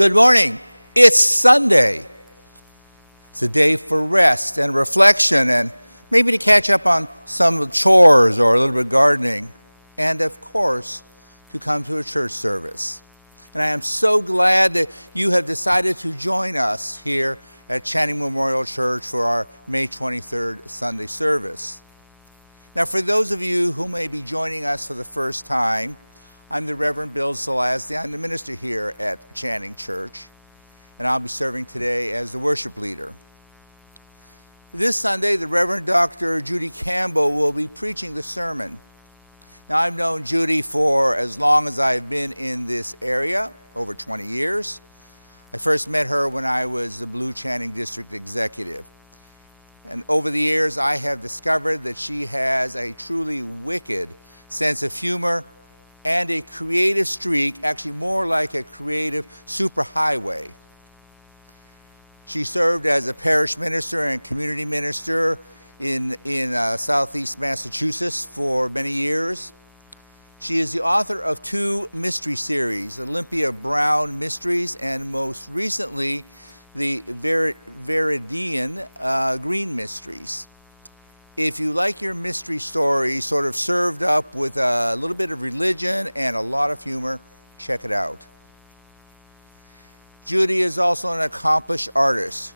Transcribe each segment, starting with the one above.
Good morning. It's Sunday. It's a day for rest and reflection and maybe to catch up on some chores or a little bit of gardening. And of course, to come to a church service. And I am so glad that you have decided to join us here at Channing Memorial Church for our May 23rd Sunday service. Now, for those of you who may be joining us for the first time, I'm the Reverend Bill Zelazny. I'm the minister here at Channing Church, and I'll be serving today as the worship leader. This Sunday, the Reverend Dr. Judy Campbell will be preaching the sermon. Now, I've known Judy for as long as I've been in this area, over 20 years. I first met her when I was the Blue Channing District Executive. And over the years, I have discovered that she has a truly wicked sense of humor and a creative streak, actually more like a creative superhighway. She served as a parish minister and community minister in Southeast Massachusetts for many years. She is the author of 2 mystery series, Olympia Brown Mysteries, and most recently, the Viridienne Green Mysteries. If you like your mystery stories sort of served up with a little bit of religion and a lot of humor, check it out. Judy is also an accomplished artist,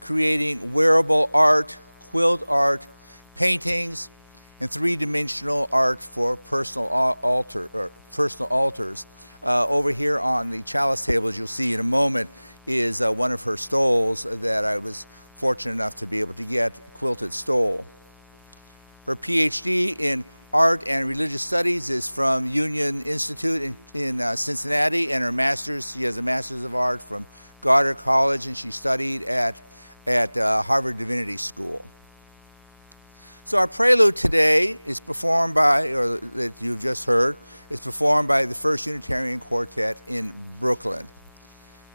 creating wearable art, quilt art, paintings, and 3-dimensional art for personal altars. Over here on the chalice table, as you'll see in a moment, is one of her stoles that I was fortunate enough to be able to get, quilted stole. Her PhD in art and religious studies is from Union Institute in Cincinnati, and her master's, she has a master's of art from Goddard College, and she studied at Harvard Divinity School. So our prelude today is performed by, or that you've just heard, is performed by the First Unitarian Quartet in Brooklyn.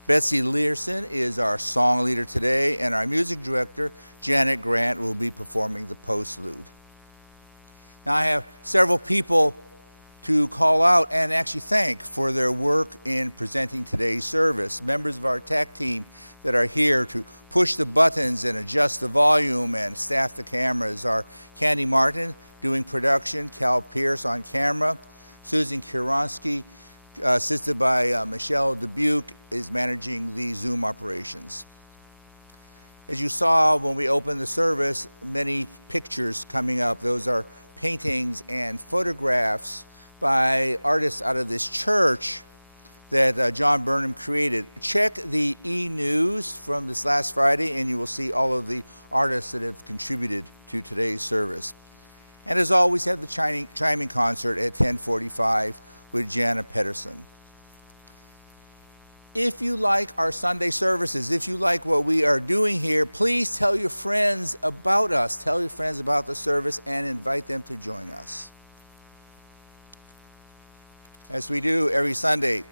Betsy Learson is our song leader today, and our music director, Janet Grant, will be performing the postlude. Now, I have several people to call out and actually thank for their work in presenting today's service. Members of our tech team that are here to push the buttons and adjust the volume and staff the cameras are Candy Martin doing production, Cal Pierce on camera, Susan Kironsky, assisted by Michelle Dubuque, is managing the Zoom operations. As you saw when we opened the service, many pictures coming up. Those are paintings and photographs by artists out of this church that John Burnham created. Check the e-news from this last Friday and you will see all of the artists that have contributed to today's service. And as always, have the chiming concert at 10:45 with Jana Pedersen. If you like our Sunday services, if you like what we are doing here, please tell your friends about us. Tell your friends about the service and invite them to join us. As we do every Sunday,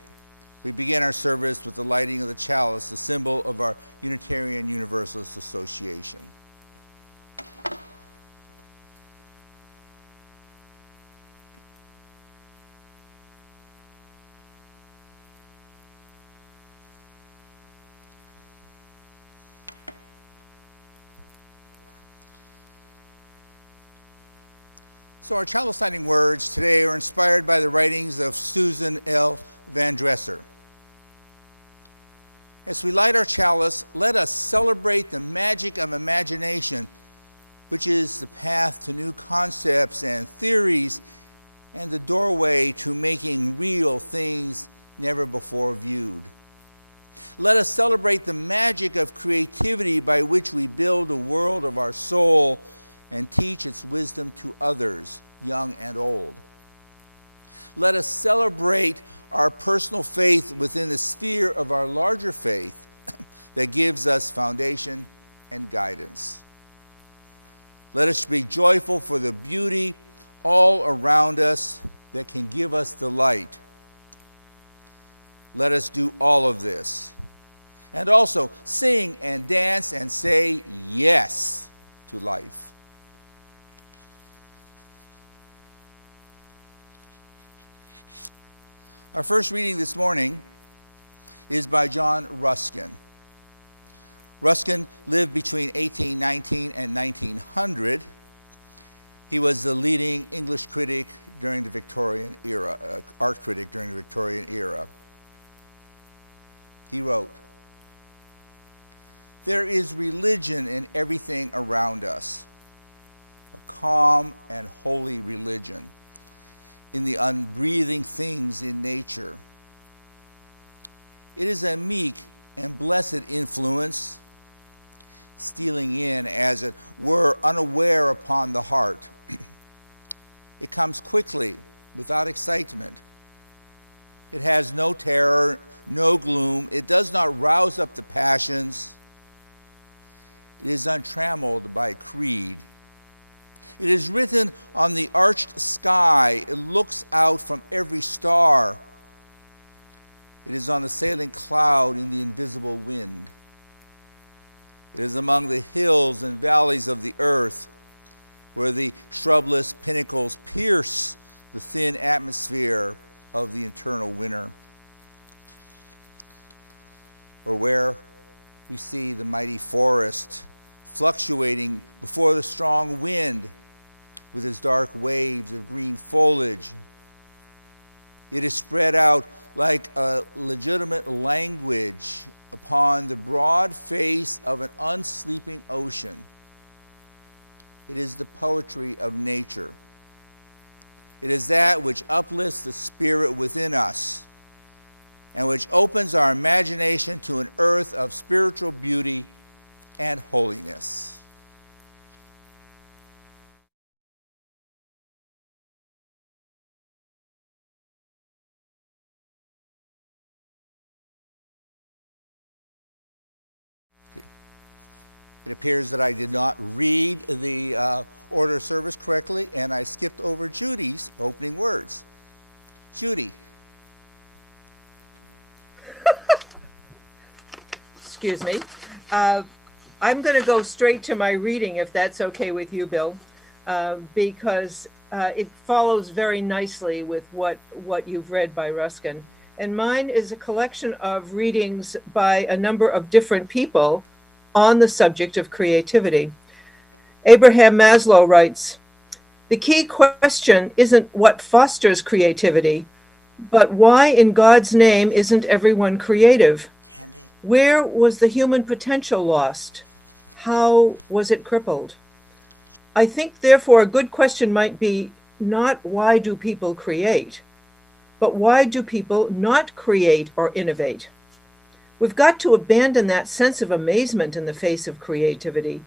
we begin our service with the lighting of the chalice, the symbol of our Unitarian Universalist Association. So our chalice lighting words today are inspired by the writings of Susan L. Van Dresser. As we light our chalice, let us celebrate the magic of imagination, which is the path to new concepts and theories and the doorway to making real things never before viewed. Let us celebrate the magic of creativity by which we build a world of our soul and teach its wisdom to others, young and old. Let us celebrate our personal faith within the sphere of our larger faith that gives us foundation and guidance. Let us be joyful for the beauty all around us that can give us delight. Let us do all of this. And also sing and dance and say yes to life. Our first reading this morning is by John Ruskin. Ruskin lived between 1819 and 1900. He was the leading English critic during the Victorian era, art critic during the Victorian era. He wrote, "There is religion in everything around us, a calm and holy religion in the unbreathing things in nature. It is a meek and blessed influence, stealing in, as it were, unaware upon the heart. It comes quickly, without excitement. It has no terror, no gloom. It does not rouse up the passions. It is untrammeled by creed. It is written on the arched sky. It looks out from every star. It is on the sailing cloud in the invisible wind. It is among the hills and valleys of the earth, where the shrubless pinnacles pierce the thin atmosphere of the eternal winter, or where we see the mighty forest fluctuating before the strong wind with its dark waves of green foliage. It is spread out like a legitimate language upon the broad face of an unsleeping ocean. It is the poetry of nature. It is that which uplifts the spirit within us and which opens our imagination to an earth of spiritual beauty and holiness." It appears that I did not read the order of service correctly, and I skipped over Judy's opening words. Judy. Excuse me. I'm going to go straight to my reading, if that's okay with you, Bill, because it follows very nicely with what you've read by Ruskin. And mine is a collection of readings by a number of different people on the subject of creativity. Abraham Maslow writes, "The key question isn't what fosters creativity, but why in God's name isn't everyone creative? Where was the human potential lost? How was it crippled? I think, therefore, a good question might be not why do people create, but why do people not create or innovate? We've got to abandon that sense of amazement in the face of creativity,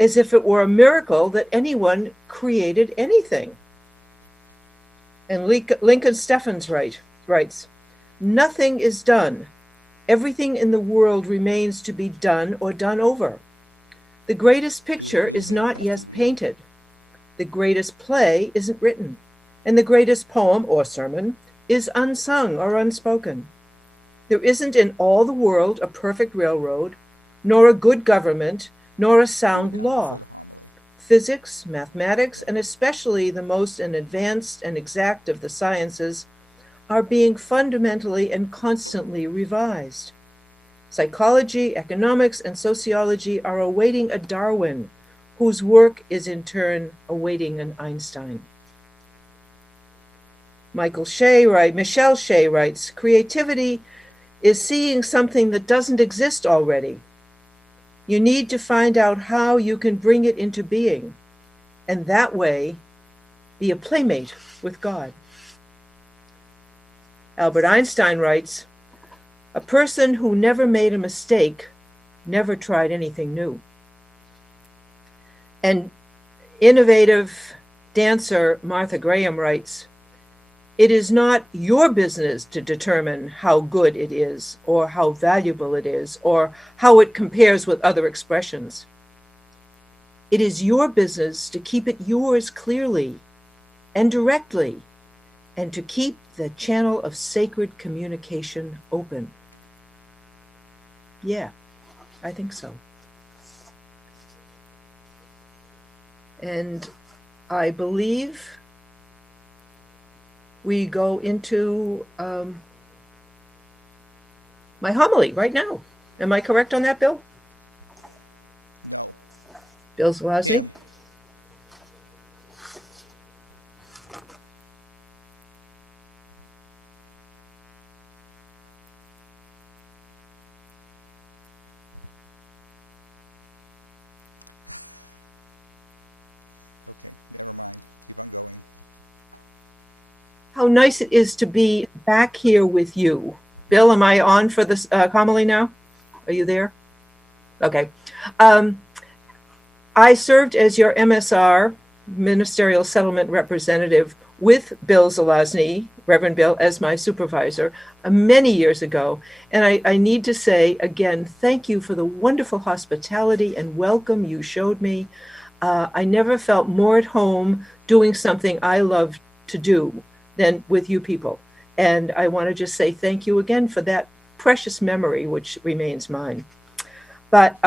as if it were a miracle that anyone created anything." And Lincoln Steffens writes, "Nothing is done. Everything in the world remains to be done or done over. The greatest picture is not yet painted. The greatest play isn't written. And the greatest poem or sermon is unsung or unspoken. There isn't in all the world a perfect railroad, nor a good government, nor a sound law. Physics, mathematics, and especially the most advanced and exact of the sciences are being fundamentally and constantly revised. Psychology, economics, and sociology are awaiting a Darwin, whose work is in turn awaiting an Einstein." Michelle Shea writes, "Creativity is seeing something that doesn't exist already. You need to find out how you can bring it into being, and that way be a playmate with God." Albert Einstein writes, "A person who never made a mistake never tried anything new." And innovative dancer Martha Graham writes, "It is not your business to determine how good it is, or how valuable it is, or how it compares with other expressions. It is your business to keep it yours clearly and directly, and to keep the channel of sacred communication open." Yeah, I think so. And I believe we go into my homily right now. Am I correct on that, Bill? No. Bill Zelazny? Him. Okay, never mind. Keep on going. How nice it is to be back here with you. Bill, am I on for this homily now? Are you there? Okay. I served as your MSR, Ministerial Settlement Representative, with Bill Zelazny, Reverend Bill, as my supervisor many years ago. And I need to say, again, thank you for the wonderful hospitality and welcome you showed me. I never felt more at home doing something I love to do than with you people. And I want to just say thank you again for that precious memory, which remains mine. But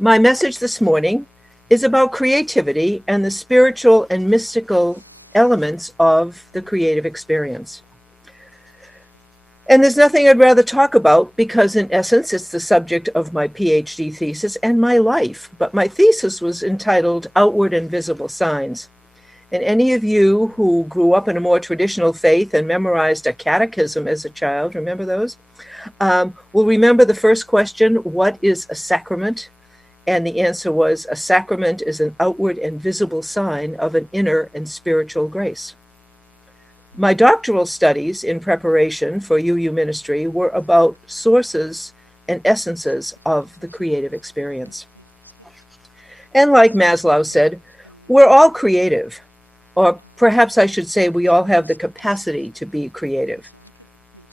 my message this morning is about creativity and the spiritual and mystical elements of the creative experience. And there's nothing I'd rather talk about because in essence, it's the subject of my PhD thesis and my life. But my thesis was entitled Outward and Visible Signs. And any of you who grew up in a more traditional faith and memorized a catechism as a child, remember those? Will remember the first question, what is a sacrament? And the answer was, a sacrament is an outward and visible sign of an inner and spiritual grace. My doctoral studies in preparation for UU ministry were about sources and essences of the creative experience. And like Maslow said, we're all creative, or perhaps I should say we all have the capacity to be creative.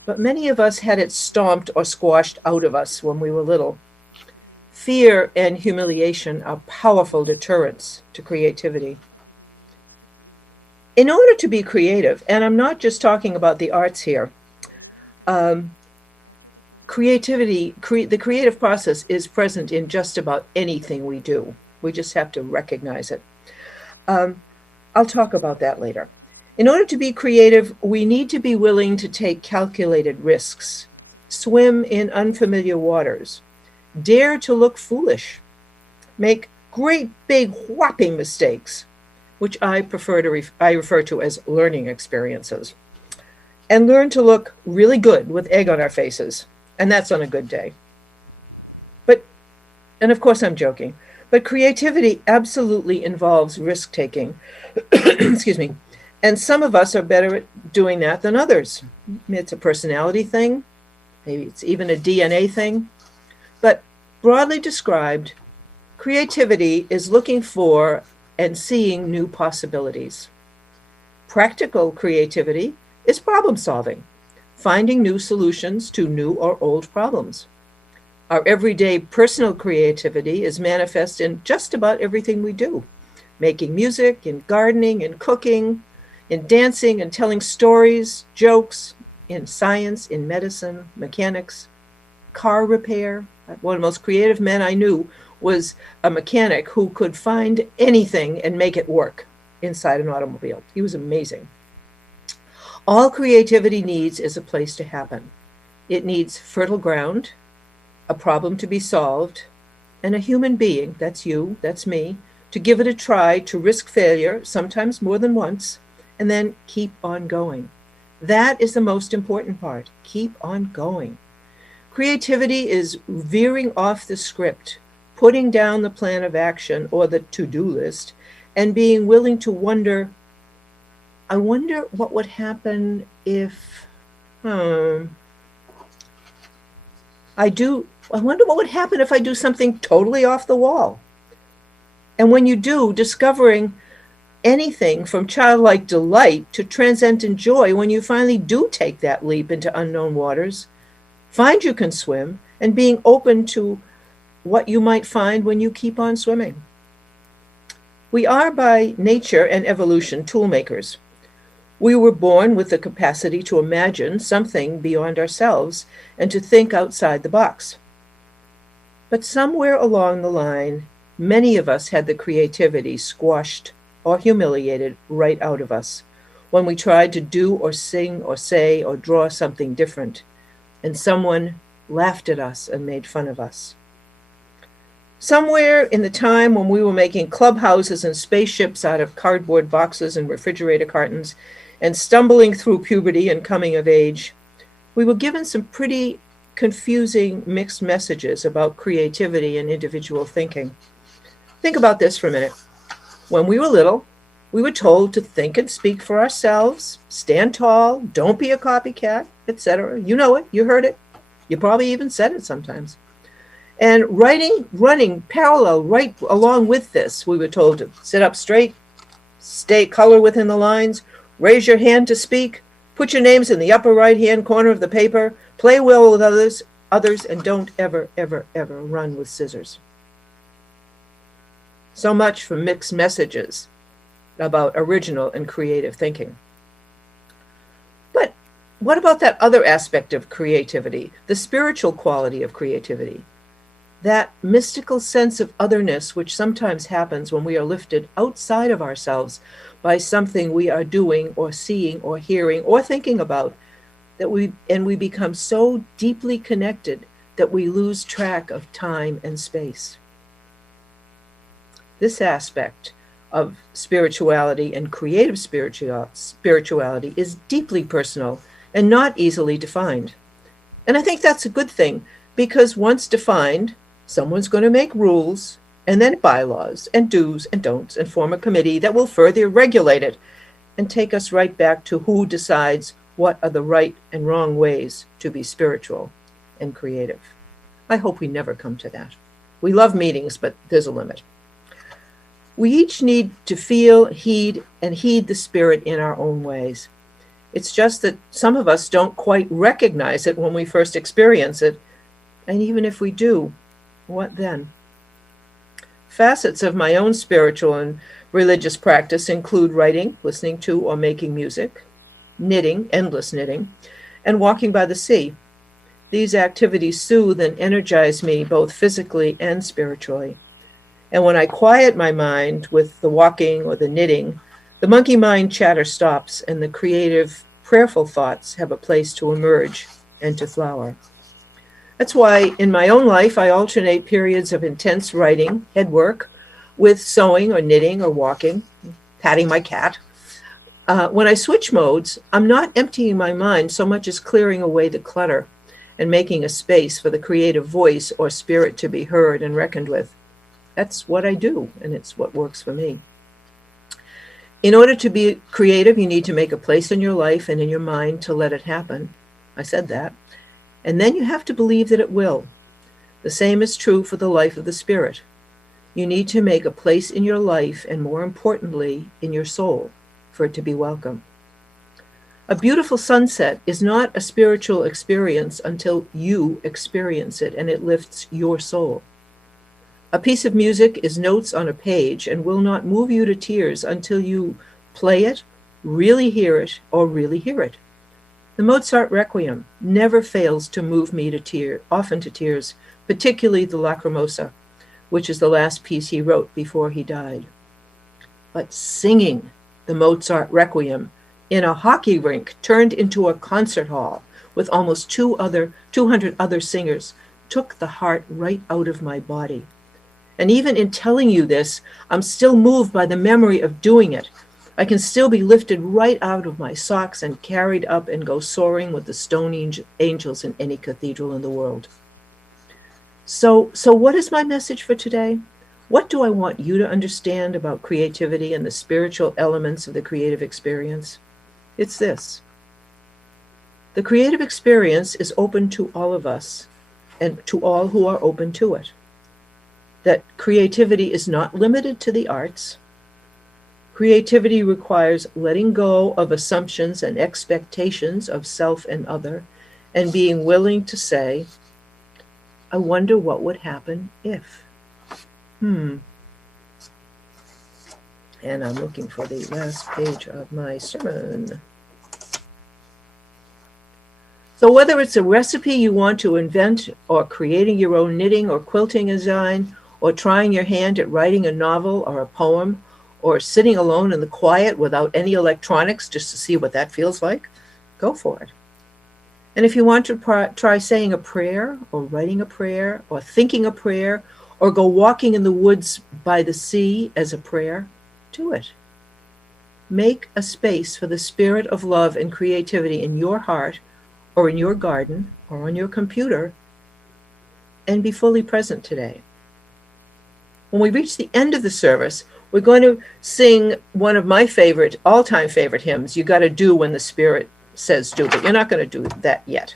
But many of us had it stomped or squashed out of us when we were little. Fear and humiliation are powerful deterrents to creativity. In order to be creative, and I'm not just talking about the arts here, creativity, the creative process is present in just about anything we do. We just have to recognize it. I'll talk about that later. In order to be creative, we need to be willing to take calculated risks, swim in unfamiliar waters, dare to look foolish, make great big whopping mistakes, which I refer to as learning experiences, and learn to look really good with egg on our faces, and that's on a good day. And of course I'm joking, but creativity absolutely involves risk-taking, excuse me, and some of us are better at doing that than others. It's a personality thing, maybe it's even a DNA thing, but broadly described, creativity is looking for and seeing new possibilities. Practical creativity is problem solving, finding new solutions to new or old problems. Our everyday personal creativity is manifest in just about everything we do, making music, in gardening, in cooking, in dancing and telling stories, jokes, in science, in medicine, mechanics, car repair. One of the most creative men I knew was a mechanic who could find anything and make it work inside an automobile. He was amazing. All creativity needs is a place to happen. It needs fertile ground, a problem to be solved, and a human being, that's you, that's me, to give it a try, to risk failure, sometimes more than once, and then keep on going. That is the most important part. Keep on going. Creativity is veering off the script, putting down the plan of action or the to-do list, and being willing to wonder, I wonder what would happen if, I wonder what would happen if I do something totally off the wall. And when you do, discovering anything from childlike delight to transcendent joy when you finally do take that leap into unknown waters, find you can swim, and being open to what you might find when you keep on swimming. We are by nature and evolution tool makers. We were born with the capacity to imagine something beyond ourselves and to think outside the box. But somewhere along the line, many of us had the creativity squashed or humiliated right out of us when we tried to do or sing or say or draw something different, and someone laughed at us, and made fun of us. Somewhere in the time when we were making clubhouses and spaceships out of cardboard boxes and refrigerator cartons, and stumbling through puberty and coming of age, we were given some pretty confusing mixed messages about creativity and individual thinking. Think about this for a minute. When we were little, we were told to think and speak for ourselves, stand tall, don't be a copycat, etc. You know it, you heard it. You probably even said it sometimes. And running parallel right along with this, we were told to sit up straight, stay color within the lines, raise your hand to speak, put your names in the upper right-hand corner of the paper, play well with others, and don't ever, ever, ever run with scissors. So much for mixed messages about original and creative thinking. But what about that other aspect of creativity, the spiritual quality of creativity? That mystical sense of otherness which sometimes happens when we are lifted outside of ourselves by something we are doing or seeing or hearing or thinking about, that we become so deeply connected that we lose track of time and space. This aspect of spirituality and creative spirituality is deeply personal and not easily defined. And I think that's a good thing, because once defined, someone's going to make rules and then bylaws and do's and don'ts and form a committee that will further regulate it and take us right back to who decides what are the right and wrong ways to be spiritual and creative. I hope we never come to that. We love meetings, but there's a limit. We each need to feel, heed the spirit in our own ways. It's just that some of us don't quite recognize it when we first experience it. And even if we do, what then? Facets of my own spiritual and religious practice include writing, listening to or making music, knitting, endless knitting, and walking by the sea. These activities soothe and energize me both physically and spiritually. And when I quiet my mind with the walking or the knitting, the monkey mind chatter stops and the creative, prayerful thoughts have a place to emerge and to flower. That's why in my own life, I alternate periods of intense writing, head work, with sewing or knitting or walking, patting my cat. When I switch modes, I'm not emptying my mind so much as clearing away the clutter and making a space for the creative voice or spirit to be heard and reckoned with. That's what I do, and it's what works for me. In order to be creative, you need to make a place in your life and in your mind to let it happen. I said that. And then you have to believe that it will. The same is true for the life of the spirit. You need to make a place in your life, and more importantly, in your soul, for it to be welcome. A beautiful sunset is not a spiritual experience until you experience it and it lifts your soul. A piece of music is notes on a page and will not move you to tears until you play it, really hear it, or really hear it. The Mozart Requiem never fails to move me to tears, often to tears, particularly the Lacrimosa, which is the last piece he wrote before he died. But singing the Mozart Requiem in a hockey rink turned into a concert hall with almost 200 other singers took the heart right out of my body. And even in telling you this, I'm still moved by the memory of doing it. I can still be lifted right out of my socks and carried up and go soaring with the stone angels in any cathedral in the world. So what is my message for today? What do I want you to understand about creativity and the spiritual elements of the creative experience? It's this. The creative experience is open to all of us and to all who are open to it. That creativity is not limited to the arts. Creativity requires letting go of assumptions and expectations of self and other, and being willing to say, I wonder what would happen if. And I'm looking for the last page of my sermon. So whether it's a recipe you want to invent, or creating your own knitting or quilting design, or trying your hand at writing a novel or a poem, or sitting alone in the quiet without any electronics just to see what that feels like, go for it. And if you want to try saying a prayer or writing a prayer or thinking a prayer or go walking in the woods by the sea as a prayer, do it. Make a space for the spirit of love and creativity in your heart or in your garden or on your computer, and be fully present today. When we reach the end of the service, we're going to sing one of my favorite, all-time favorite hymns, You Gotta Do When the Spirit Says Do, but you're not going to do that yet.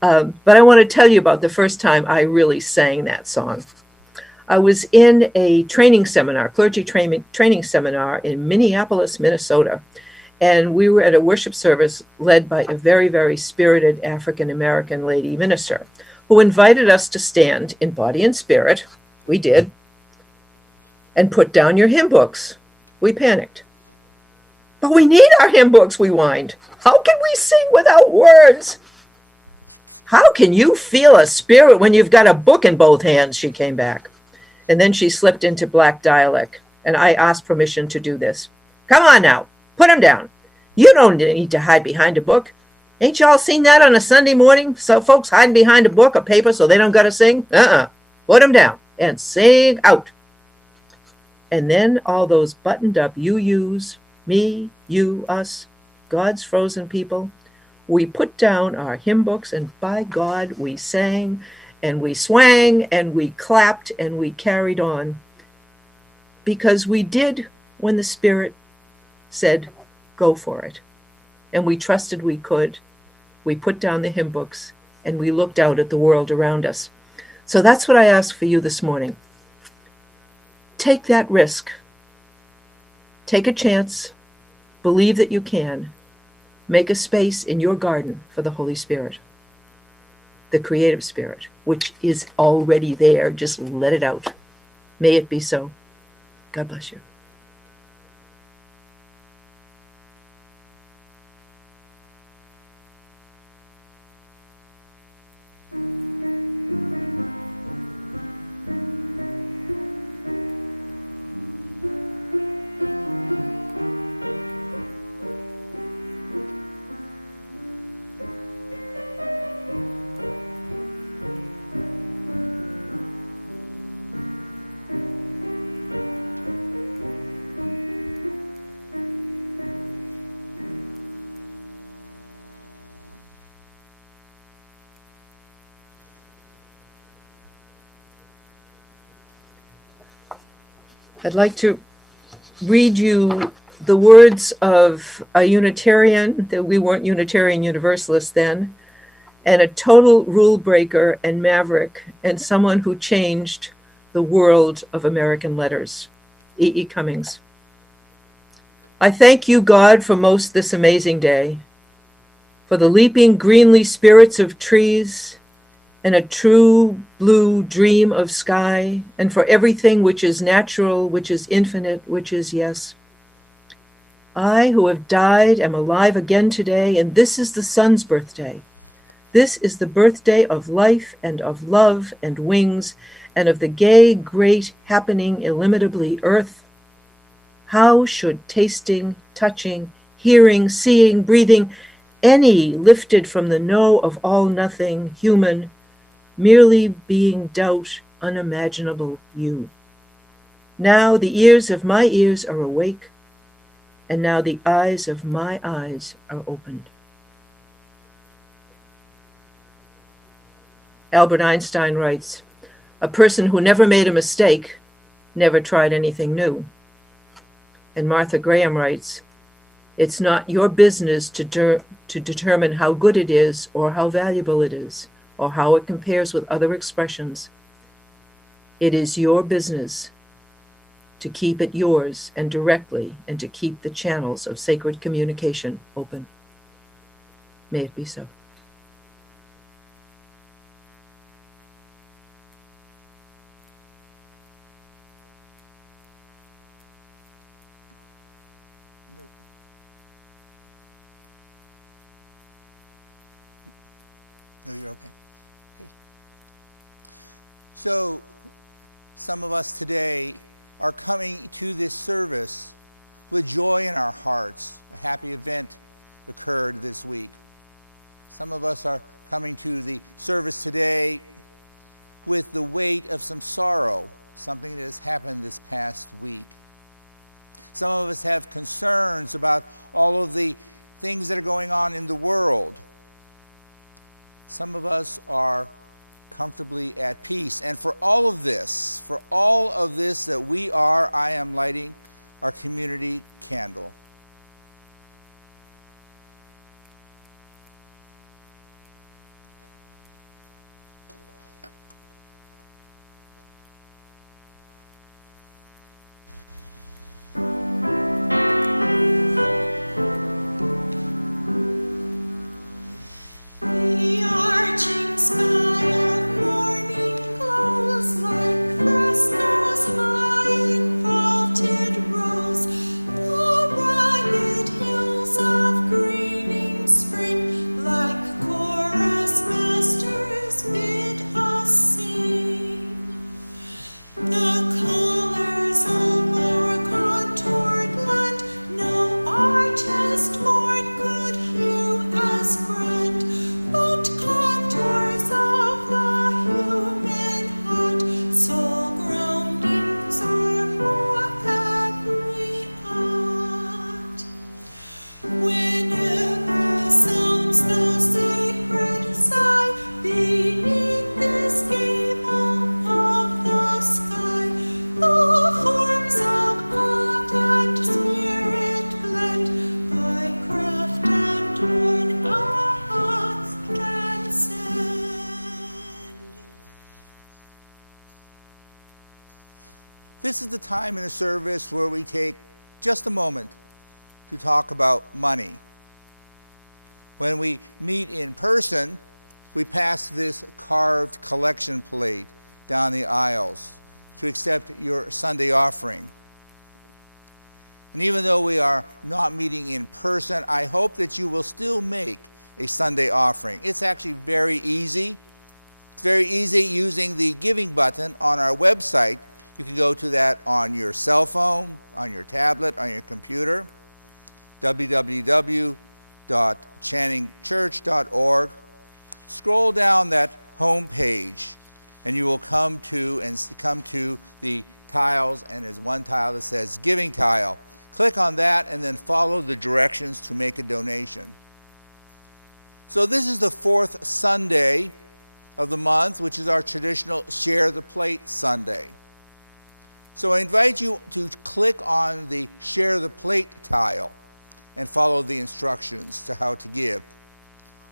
But I want to tell you about the first time I really sang that song. I was in a training seminar, clergy training seminar in Minneapolis, Minnesota, and we were at a worship service led by a very, very spirited African-American lady minister who invited us to stand in body and spirit. We did. And put down your hymn books. We panicked. But we need our hymn books, we whined. How can we sing without words? How can you feel a spirit when you've got a book in both hands? She came back. And then she slipped into black dialect, and I asked permission to do this. Come on now, put them down. You don't need to hide behind a book. Ain't y'all seen that on a Sunday morning? So folks hiding behind a book or paper so they don't got to sing? Put them down and sing out. And then all those buttoned up yous, me, you, us, God's frozen people, we put down our hymn books, and by God, we sang and we swang and we clapped and we carried on, because we did when the Spirit said, go for it. And we trusted we could. We put down the hymn books and we looked out at the world around us. So that's what I ask for you this morning. Take that risk. Take a chance. Believe that you can. Make a space in your garden for the Holy Spirit, the creative spirit, which is already there. Just let it out. May it be so. God bless you. I'd like to read you the words of a Unitarian, that we weren't Unitarian Universalists then, and a total rule breaker and maverick, and someone who changed the world of American letters, E.E. Cummings. I thank you, God, for most this amazing day, for the leaping greenly spirits of trees, and a true blue dream of sky, and for everything which is natural, which is infinite, which is yes. I, who have died, am alive again today, and this is the sun's birthday. This is the birthday of life and of love and wings, and of the gay, great, happening, illimitably earth. How should tasting, touching, hearing, seeing, breathing, any lifted from the no of all nothing, human, merely being doubt, unimaginable you. Now the ears of my ears are awake, and now the eyes of my eyes are opened. Albert Einstein writes, a person who never made a mistake never tried anything new. And Martha Graham writes, it's not your business to determine how good it is or how valuable it is, or how it compares with other expressions. It is your business to keep it yours and directly, and to keep the channels of sacred communication open. May it be so. No, you're okay. So, some of us today are coming to this service with joy in our hearts. A happy event occurred this week. Some of us are coming to the service today with the weight of some sorrow, something that has happened this past week. Some of us have concerns about all of the things that are going on in the world. Some of us are comfortably at peace. And for all of this that we are, I am lighting our community candle. This is the time in the service where we take just a moment to talk about money. When we meet in person, we pass this carved collection plate down the aisles to accept your Sunday offering. And even though we are not meeting in person, I hope that you will still make a Sunday offering. It's actually very easy. It's very easy using the giving button on our website. You can go to that on your cell phone, on your tablet, on your computer, www.channingchurch.org. Scroll down that home page, and you will come to the tiles, and there's one tile that says Giving Tile. Click on that, and then follow the directions to make a donation. So this is the fourth Sunday of the month, which is our traditional Share the Plate Sunday. So I invite you to click on the Share the Plate tile and follow the instructions to how to give.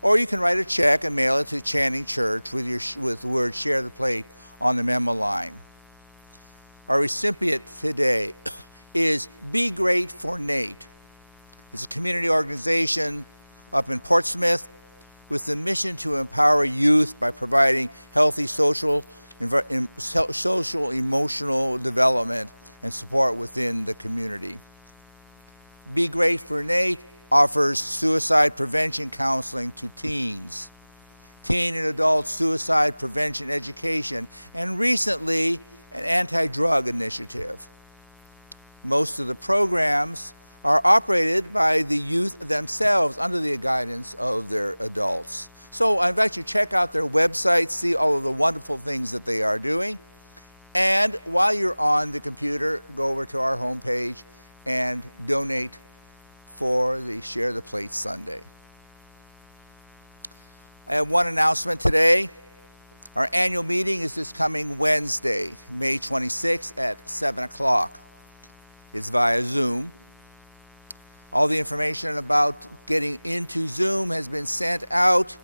Or you can write a check and mail it to Channing Church with the word Share the Plate on the memo line. Our recipient today is Be Great for Nate. It's a community organization up in Portsmouth with the mission to empower youth by providing healthy social, emotional development and support within the community. Be Great for Nate offers suicide prevention counseling to teens, teen and adult suicide prevention education, and recently an anti-drug initiative. Most of the programs are operated by the youth themselves under the guidance of their adults. So I invite you to check out their website, see all of the wonderful things that they are doing. And while you're on the computer, go over to our homepage and donate for the Share the Plate Sunday. I have one announcement today. Our annual meeting is this coming Wednesday, May 26th at 7 o'clock. It's via Zoom. All the information about getting into Zoom has been sent out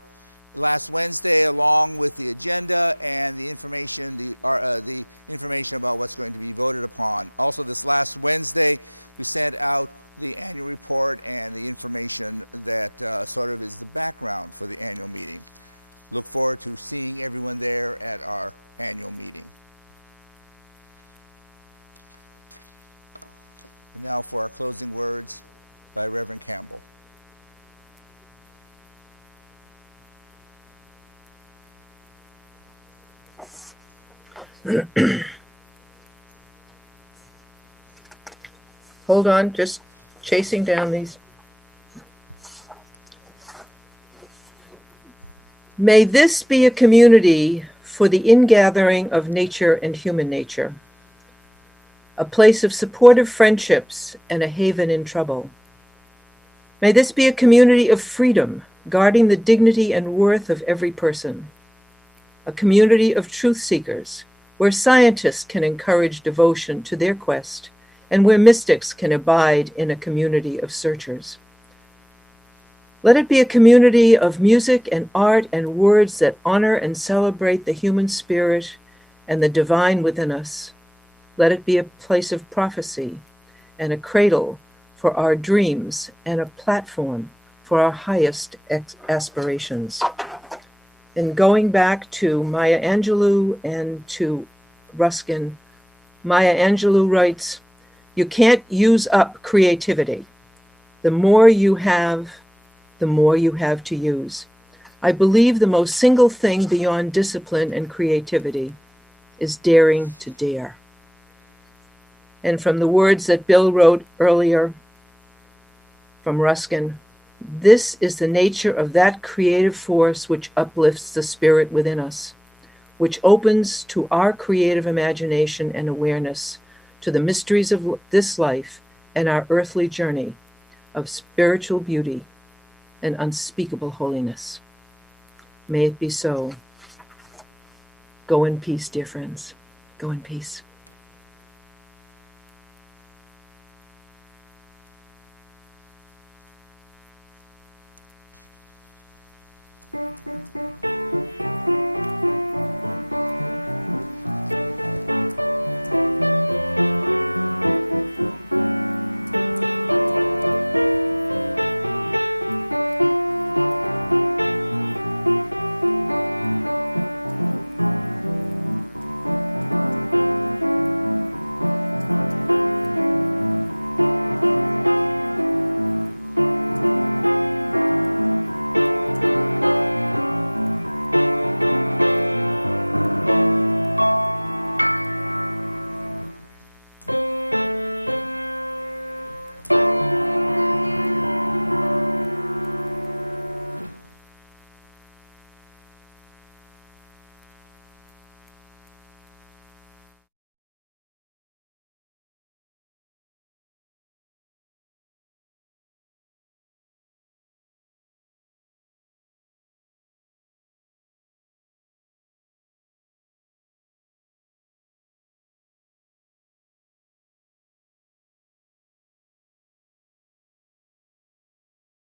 last Wednesday, along with the agenda and the information about what's going to be voted upon. Also, this last Wednesday, we sent out the annual report and the information that sort of is the background for the annual meeting. Look forward to seeing everyone there at our annual meeting. And now for our closing words by Rev Campbell. Hold on, just chasing down these. May this be a community for the ingathering of nature and human nature, a place of supportive friendships and a haven in trouble. May this be a community of freedom, guarding the dignity and worth of every person, a community of truth seekers, where scientists can encourage devotion to their quest, and where mystics can abide in a community of searchers. Let it be a community of music and art and words that honor and celebrate the human spirit and the divine within us. Let it be a place of prophecy and a cradle for our dreams and a platform for our highest aspirations. And going back to Maya Angelou and to Ruskin, Maya Angelou writes, "You can't use up creativity. The more you have, the more you have to use." I believe the most single thing beyond discipline and creativity is daring to dare. And from the words that Bill wrote earlier from Ruskin, this is the nature of that creative force which uplifts the spirit within us, which opens to our creative imagination and awareness to the mysteries of this life and our earthly journey of spiritual beauty and unspeakable holiness. May it be so. Go in peace, dear friends. Go in peace.